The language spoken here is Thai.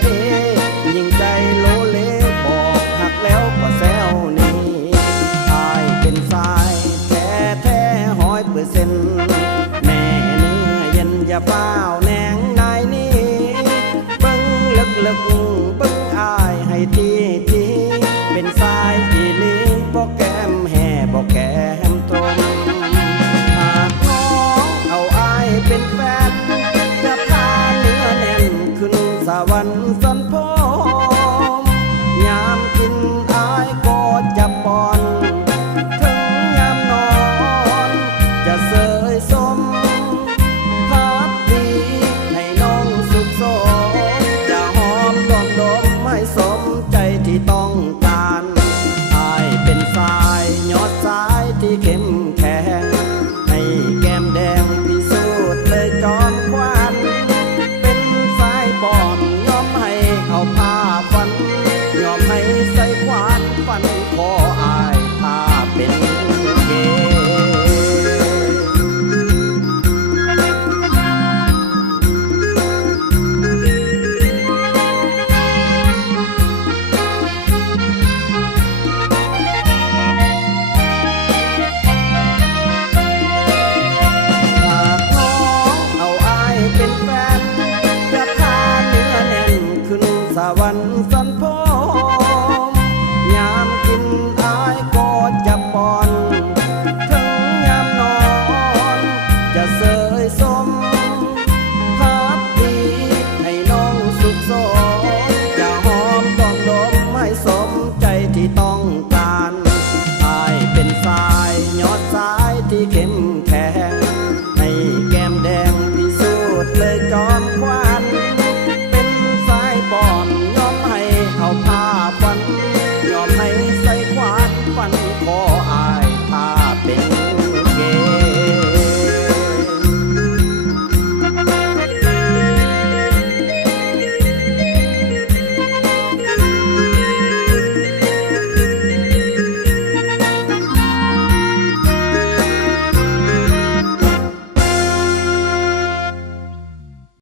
เทยิ่งใจโลเลบอกหักแล้วก็แซวนี่อายเป็นสายแท้แท้100%แม่เนื้อเย็นอย่าเฝ้าแนงนายนี้เบิ่งลึกเบิ่งอายให้ทีเป็นสายอีลีบอกแก้มแห่บอกแก้มตรงหากน้องเอาอายเป็นแฟนจะพาเนื้อแน่นขึ้นสวรรค์สันพมยามกินอายก็จะป้อนถึงยามนอนจะเสยสมพักดีให้น้องสุขสมจะหอมรอมดมไม่สมใจที่ต้องการอายเป็นสายยอดสายที่เข้มแข็งให้แก้มแดงพิสูจน์เลยจอมควันเป็นสายปอดยอมให้เอาผ้าฟันยอมให้ใส่ควานฟันคออ